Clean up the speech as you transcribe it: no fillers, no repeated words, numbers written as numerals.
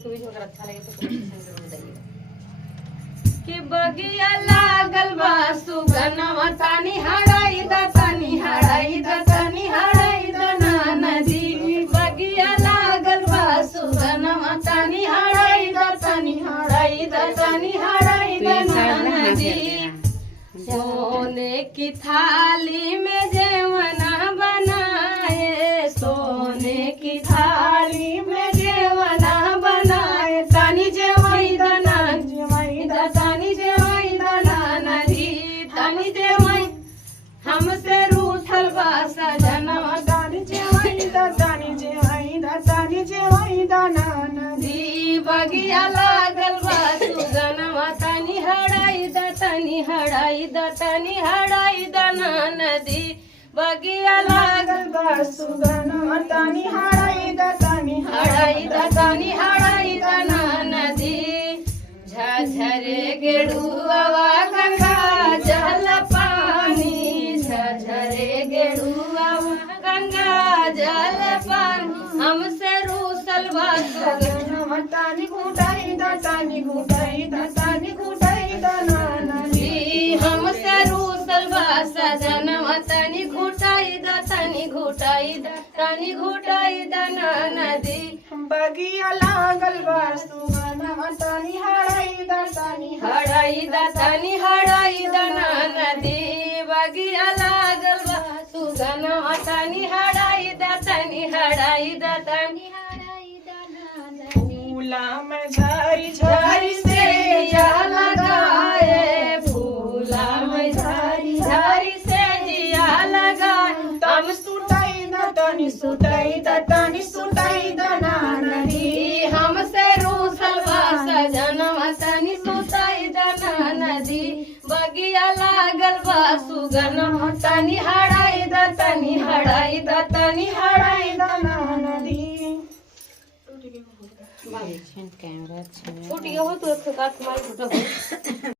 Facebook पे भी अगर अच्छा लगे तो कमेंट जरूर बताइएगा। कि बगिया लागल बा सुगनवा तानी हड़ाई दा तानी हड़ाई दा तानी हड़ाई दा नदी। बगिया लागल बा सुगनवा तानी हड़ाई दा तानी हड़ाई दा तानी हड़ाई दा नदी। सोने की थाली में जेवना बनाए, सोने की थाली में जेवना बनाए, तानी जेवाई दाना जेवाई दा तानी जेवाई दाना नदी। तानी जेवाई हमसे रूठल बा सजनवा, तानी जेवाई दा तानी जेवाई दा तानी जेवाई दाना नदी। बगिया लागल बा सुगनवा तानी हड़ाई दा तानी हड़ाई दा तानी हड़ाई दाना नदी। बगिया लागल बा सुगनवा तानी हड़ाई दा तानी हड़ाई दा तानी हड़ाई दाना नदी। झझरे गेड़ुआ गंगा जल पानी, झझरे गेड़ुआ गंगा जल पानी, हमसे रूसल बा सुगनवा तानी घुटाई दा तानी घुटाई दा तानी घुटाई दा नदी। हमसे रूसल बा सजनवा तानी घुटाई दा तानी घुटाई दा तानी घुटाई दा नदी। बगिया लागल बा सुगनवा तानी हड़ाई दा तानी हड़ाई दा तानी हड़ाई दा नदी। बगिया लागल बा सुगनवा तानी हड़ाई दा तानी हड़ाई दा तानी हड़ाई दा नदी। फूला में झारी झारी से जिया लगाए, फूला में झारी झारी से जिया लगाए, तन सुटाई दा तानी सुटाई दा तानी सुटाई दा नदी। हमसे रूसल बा सजनवा तानी सुटाई दा नदी। बगिया लागल बा सुगनवा तानी हड़ाई दा तानी हड़ाई दा तानी हड़ाई दा नदी। कैमरा छूट गया हो तो एक तुम्हारी फोटो